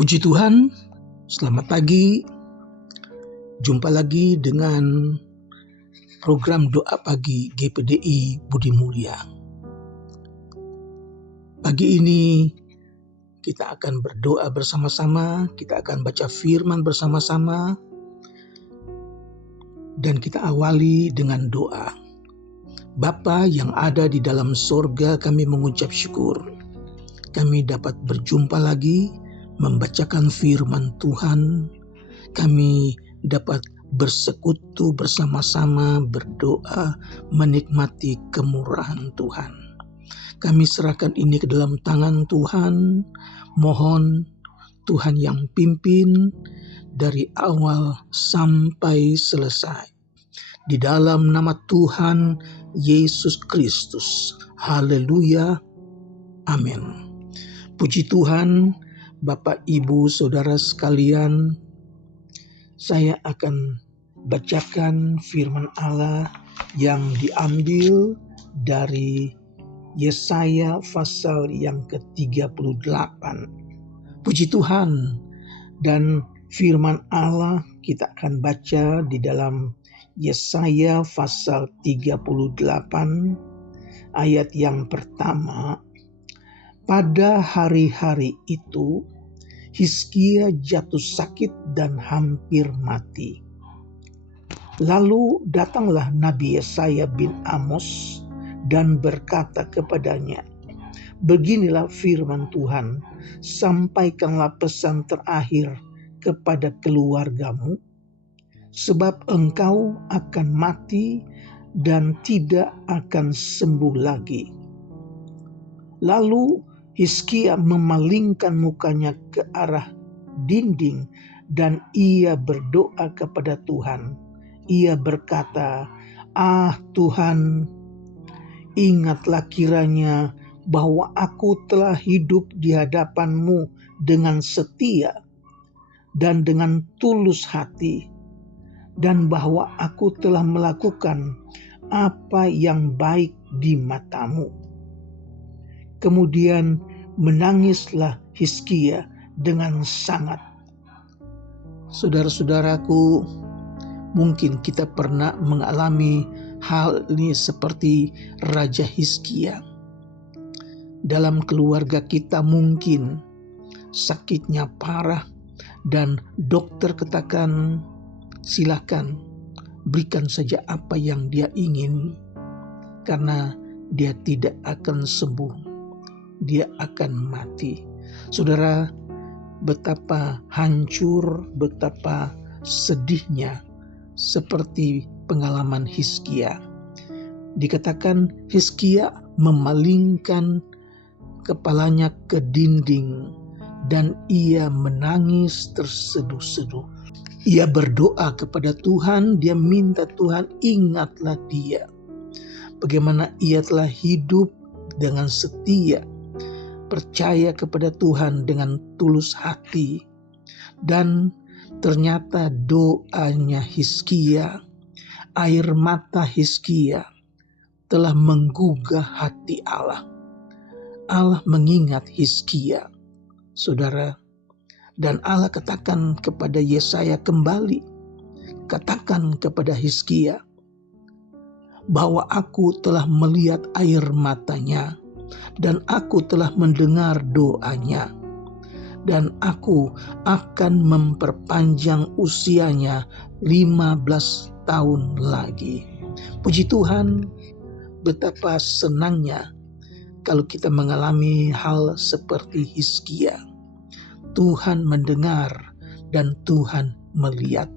Puji Tuhan, selamat pagi. Jumpa lagi dengan program doa pagi GPDI Budi Mulia. Pagi ini kita akan berdoa bersama-sama, kita akan baca firman bersama-sama, dan kita awali dengan doa. Bapa yang ada di dalam sorga, kami mengucap syukur. Kami dapat berjumpa lagi, membacakan firman Tuhan. Kami dapat bersekutu bersama-sama, berdoa, menikmati kemurahan Tuhan. Kami serahkan ini ke dalam tangan Tuhan. Mohon Tuhan yang pimpin dari awal sampai selesai. Di dalam nama Tuhan Yesus Kristus. Haleluya. Amin. Puji Tuhan, Bapak, Ibu, Saudara sekalian, saya akan bacakan firman Allah yang diambil dari Yesaya pasal yang ke-38. Puji Tuhan, dan firman Allah kita akan baca di dalam Yesaya pasal 38 ayat yang pertama. Pada hari-hari itu Hizkia jatuh sakit dan hampir mati. Lalu datanglah Nabi Yesaya bin Amos dan berkata kepadanya, "Beginilah firman Tuhan, sampaikanlah pesan terakhir kepada keluargamu, sebab engkau akan mati dan tidak akan sembuh lagi." Lalu Hizkia memalingkan mukanya ke arah dinding dan ia berdoa kepada Tuhan. Ia berkata, "Ah Tuhan, ingatlah kiranya bahwa aku telah hidup di hadapan-Mu dengan setia dan dengan tulus hati, dan bahwa aku telah melakukan apa yang baik di mata-Mu." Kemudian menangislah Hizkia dengan sangat. Saudara-saudaraku, mungkin kita pernah mengalami hal ini seperti Raja Hizkia. Dalam keluarga kita mungkin sakitnya parah dan dokter katakan, silakan berikan saja apa yang dia ingin, karena dia tidak akan sembuh. Dia akan mati. Saudara, betapa hancur, betapa sedihnya seperti pengalaman Hizkia. Dikatakan Hizkia memalingkan kepalanya ke dinding dan ia menangis terseduh-seduh. Ia berdoa kepada Tuhan, dia minta Tuhan ingatlah dia. Bagaimana ia telah hidup dengan setia, percaya kepada Tuhan dengan tulus hati. Dan ternyata doanya Hizkia, air mata Hizkia telah menggugah hati Allah. Allah mengingat Hizkia, saudara. Dan Allah katakan kepada Yesaya kembali, katakan kepada Hizkia bahwa aku telah melihat air matanya dan aku telah mendengar doanya, dan aku akan memperpanjang usianya 15 tahun lagi. Puji Tuhan, betapa senangnya kalau kita mengalami hal seperti Hizkia. Tuhan mendengar dan Tuhan melihat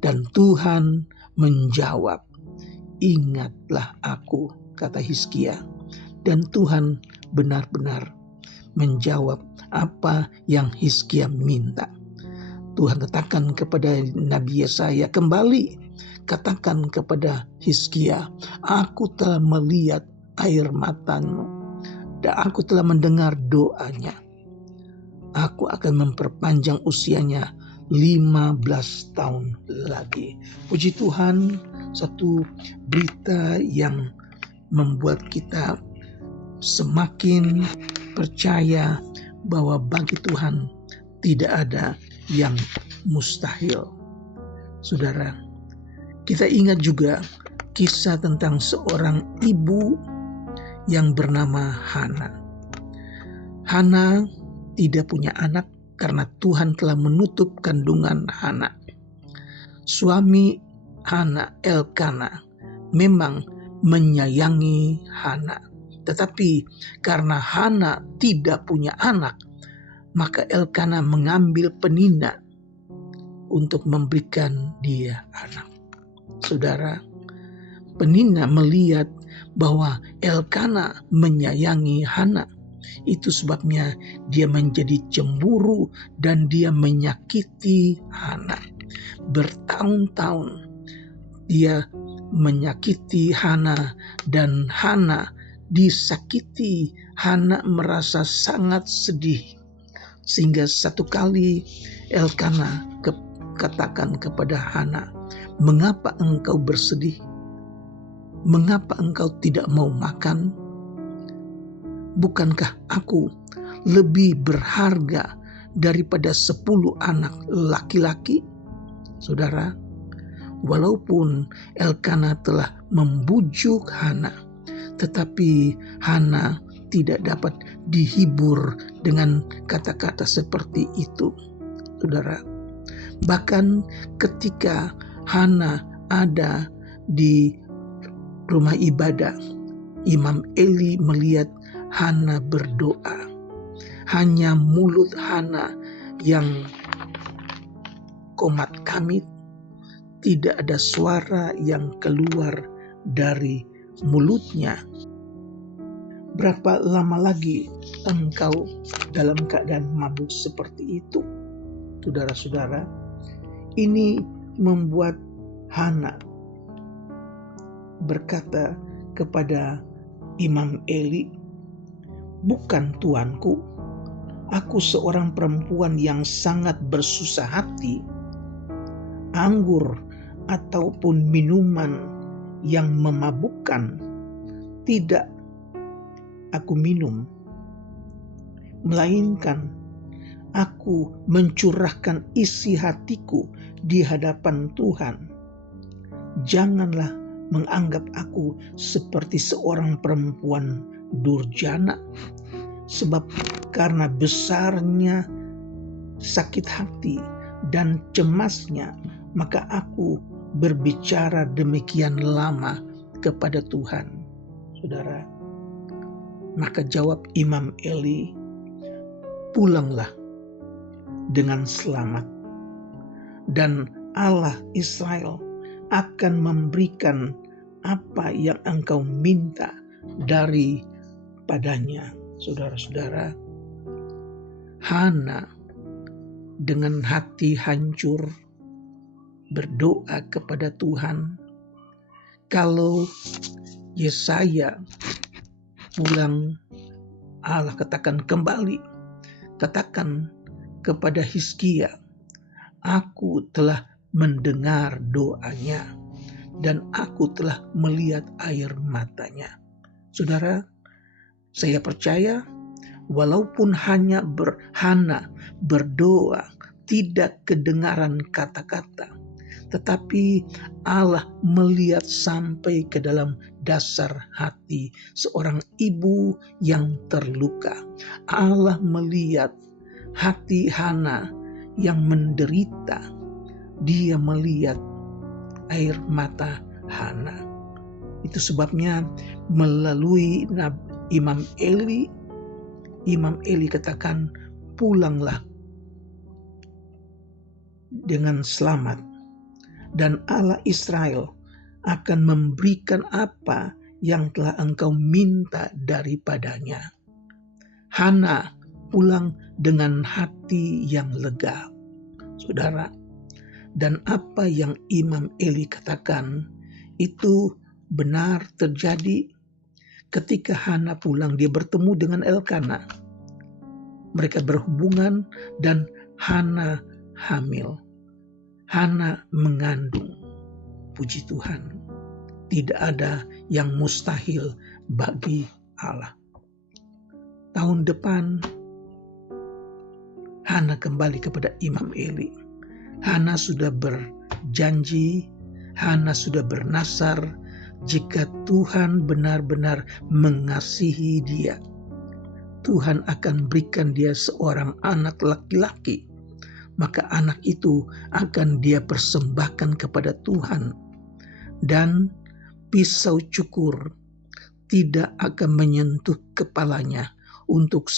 dan Tuhan menjawab. "Ingatlah aku," kata Hizkia. Dan Tuhan benar-benar menjawab apa yang Hizkia minta. Tuhan katakan kepada Nabi Yesaya, "Kembali, katakan kepada Hizkia, aku telah melihat air matamu dan aku telah mendengar doanya. Aku akan memperpanjang usianya 15 tahun lagi." Puji Tuhan, satu berita yang membuat kita semakin percaya bahwa bagi Tuhan tidak ada yang mustahil. Saudara, kita ingat juga kisah tentang seorang ibu yang bernama Hana. Hana tidak punya anak karena Tuhan telah menutup kandungan Hana. Suami Hana, Elkana, memang menyayangi Hana. Tetapi karena Hana tidak punya anak, maka Elkana mengambil penina untuk memberikan dia anak. Saudara, penina melihat bahwa Elkana menyayangi Hana. Itu sebabnya dia menjadi cemburu dan dia menyakiti Hana. Bertahun-tahun dia menyakiti Hana dan Hana disakiti. Hana merasa sangat sedih, sehingga satu kali Elkana katakan kepada Hana, "Mengapa engkau bersedih? Mengapa engkau tidak mau makan? Bukankah aku lebih berharga daripada 10 anak laki-laki?" Saudara, walaupun Elkana telah membujuk Hana, tetapi Hana tidak dapat dihibur dengan kata-kata seperti itu. Saudara, bahkan ketika Hana ada di rumah ibadah, Imam Eli melihat Hana berdoa. Hanya mulut Hana yang komat kamit, tidak ada suara yang keluar dari mulutnya. Berapa lama lagi engkau dalam keadaan mabuk seperti itu? Saudara-saudara, ini membuat Hana berkata kepada Imam Eli, "Bukan tuanku, aku seorang perempuan yang sangat bersusah hati. Anggur ataupun minuman yang memabukkan tidak aku minum, melainkan aku mencurahkan isi hatiku di hadapan Tuhan. Janganlah menganggap aku seperti seorang perempuan durjana, sebab karena besarnya sakit hati dan cemasnya, maka aku berbicara demikian lama kepada Tuhan." Saudara, maka jawab Imam Eli, "Pulanglah dengan selamat, dan Allah Israel akan memberikan apa yang engkau minta daripadanya." Saudara-saudara, Hana dengan hati hancur berdoa kepada Tuhan, "Kalau Yesaya pulang, Allah katakan kembali, katakan kepada Hizkia, aku telah mendengar doanya dan aku telah melihat air matanya." Saudara, saya percaya walaupun hanya Hana berdoa, tidak kedengaran kata-kata, tetapi Allah melihat sampai ke dalam dasar hati seorang ibu yang terluka. Allah melihat hati Hana yang menderita. Dia melihat air mata Hana. Itu sebabnya melalui Imam Eli katakan, "Pulanglah dengan selamat, dan Allah Israel akan memberikan apa yang telah engkau minta daripadanya." Hana pulang dengan hati yang lega. Saudara, dan apa yang Imam Eli katakan itu benar terjadi. Ketika Hana pulang, dia bertemu dengan Elkana. Mereka berhubungan dan Hana hamil. Hana mengandung. Puji Tuhan, tidak ada yang mustahil bagi Allah. Tahun depan Hana kembali kepada Imam Eli. Hana sudah berjanji, Hana sudah bernasar, jika Tuhan benar-benar mengasihi dia, Tuhan akan berikan dia seorang anak laki-laki. Maka anak itu akan dia persembahkan kepada Tuhan. Dan pisau cukur tidak akan menyentuh kepalanya untuk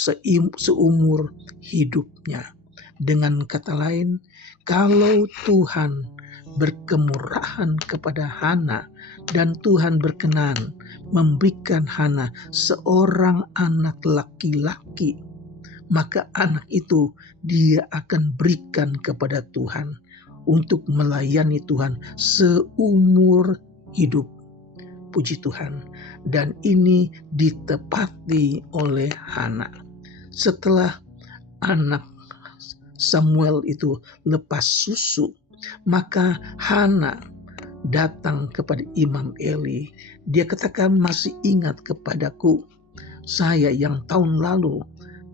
seumur hidupnya. Dengan kata lain, kalau Tuhan berkemurahan kepada Hana dan Tuhan berkenan memberikan Hana seorang anak laki-laki, maka anak itu dia akan berikan kepada Tuhan untuk melayani Tuhan seumur hidup. Puji Tuhan. Dan ini ditepati oleh Hana. Setelah anak Samuel itu lepas susu, maka Hana datang kepada Imam Eli. Dia katakan, masih ingat kepadaku, saya yang tahun lalu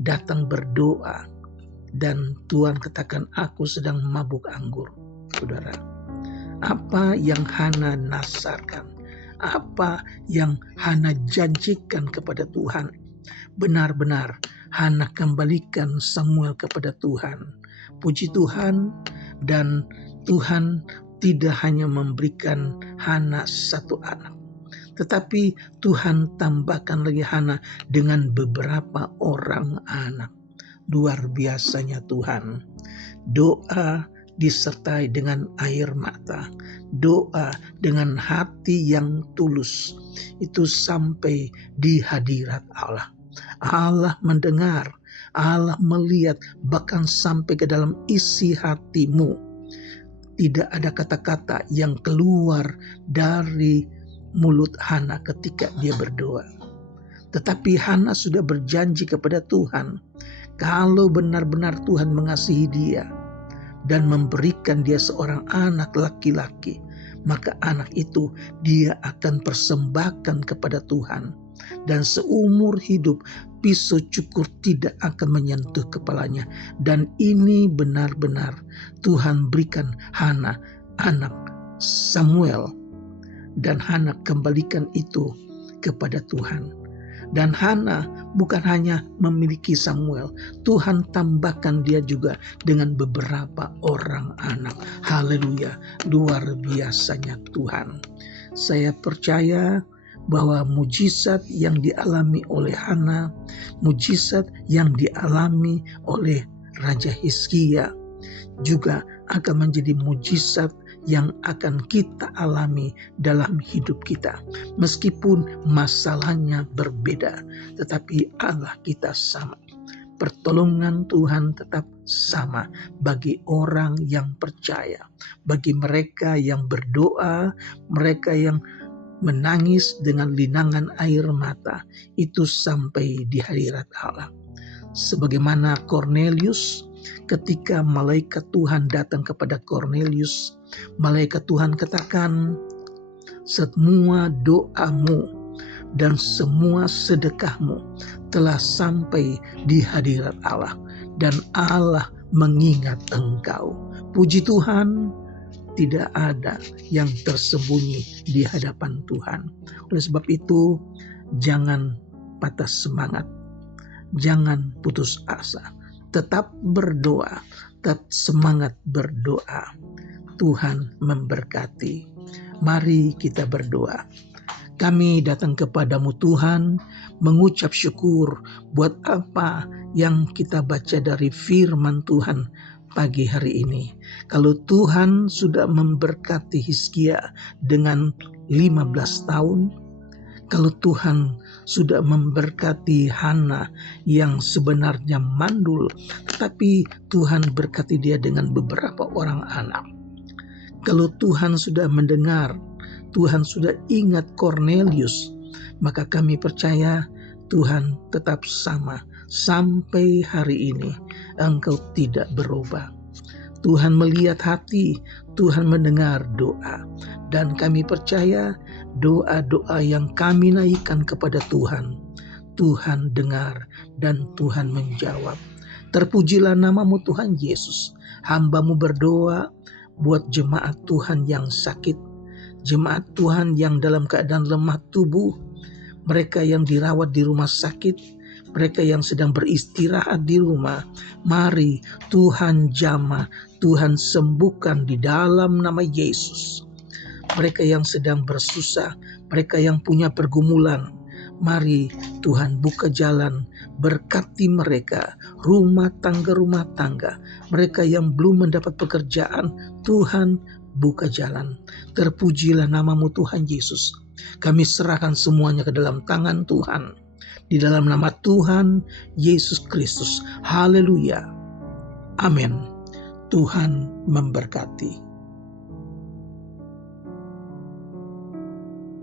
datang berdoa dan Tuhan katakan aku sedang mabuk anggur. Saudara, apa yang Hana nasarkan, apa yang Hana janjikan kepada Tuhan, benar-benar Hana kembalikan Samuel kepada Tuhan. Puji Tuhan. Dan Tuhan tidak hanya memberikan Hana satu anak, tetapi Tuhan tambahkan lagi Hana dengan beberapa orang anak. Luar biasanya Tuhan. Doa disertai dengan air mata, doa dengan hati yang tulus, itu sampai di hadirat Allah. Allah mendengar, Allah melihat, bahkan sampai ke dalam isi hatimu. Tidak ada kata-kata yang keluar dari mulut Hana ketika dia berdoa. Tetapi Hana sudah berjanji kepada Tuhan, kalau benar-benar Tuhan mengasihi dia dan memberikan dia seorang anak laki-laki, maka anak itu dia akan persembahkan kepada Tuhan. Dan seumur hidup pisau cukur tidak akan menyentuh kepalanya. Dan ini benar-benar Tuhan berikan Hana anak Samuel. Dan Hana kembalikan itu kepada Tuhan. Dan Hana bukan hanya memiliki Samuel, Tuhan tambahkan dia juga dengan beberapa orang anak. Haleluya, luar biasanya Tuhan. Saya percaya bahwa mujizat yang dialami oleh Hana, mujizat yang dialami oleh Raja Hizkia juga akan menjadi mujizat yang akan kita alami dalam hidup kita. Meskipun masalahnya berbeda, tetapi Allah kita sama. Pertolongan Tuhan tetap sama bagi orang yang percaya. Bagi mereka yang berdoa, mereka yang menangis dengan linangan air mata, itu sampai di hadirat Allah. Sebagaimana Kornelius, ketika malaikat Tuhan datang kepada Kornelius, malaikat Tuhan katakan, semua doamu dan semua sedekahmu telah sampai di hadirat Allah, dan Allah mengingat engkau. Puji Tuhan, tidak ada yang tersembunyi di hadapan Tuhan. Oleh sebab itu, jangan patah semangat, jangan putus asa. Tetap berdoa, tetap semangat berdoa. Tuhan memberkati. Mari kita berdoa. Kami datang kepadamu Tuhan, mengucap syukur buat apa yang kita baca dari firman Tuhan pagi hari ini. Kalau Tuhan sudah memberkati Hizkia dengan 15 tahun, kalau Tuhan sudah memberkati Hana yang sebenarnya mandul, tetapi Tuhan berkati dia dengan beberapa orang anak. Kalau Tuhan sudah mendengar, Tuhan sudah ingat Kornelius, maka kami percaya Tuhan tetap sama sampai hari ini. Engkau tidak berubah. Tuhan melihat hati, Tuhan mendengar doa. Dan kami percaya doa-doa yang kami naikkan kepada Tuhan, Tuhan dengar dan Tuhan menjawab. Terpujilah namamu Tuhan Yesus. Hamba-Mu berdoa buat jemaat Tuhan yang sakit, jemaat Tuhan yang dalam keadaan lemah tubuh, mereka yang dirawat di rumah sakit, mereka yang sedang beristirahat di rumah. Mari Tuhan jamah, Tuhan sembuhkan di dalam nama Yesus. Mereka yang sedang bersusah, mereka yang punya pergumulan, mari Tuhan buka jalan, berkati mereka, rumah tangga, mereka yang belum mendapat pekerjaan, Tuhan buka jalan. Terpujilah namamu Tuhan Yesus. Kami serahkan semuanya ke dalam tangan Tuhan. Di dalam nama Tuhan Yesus Kristus. Haleluya. Amin. Tuhan memberkati.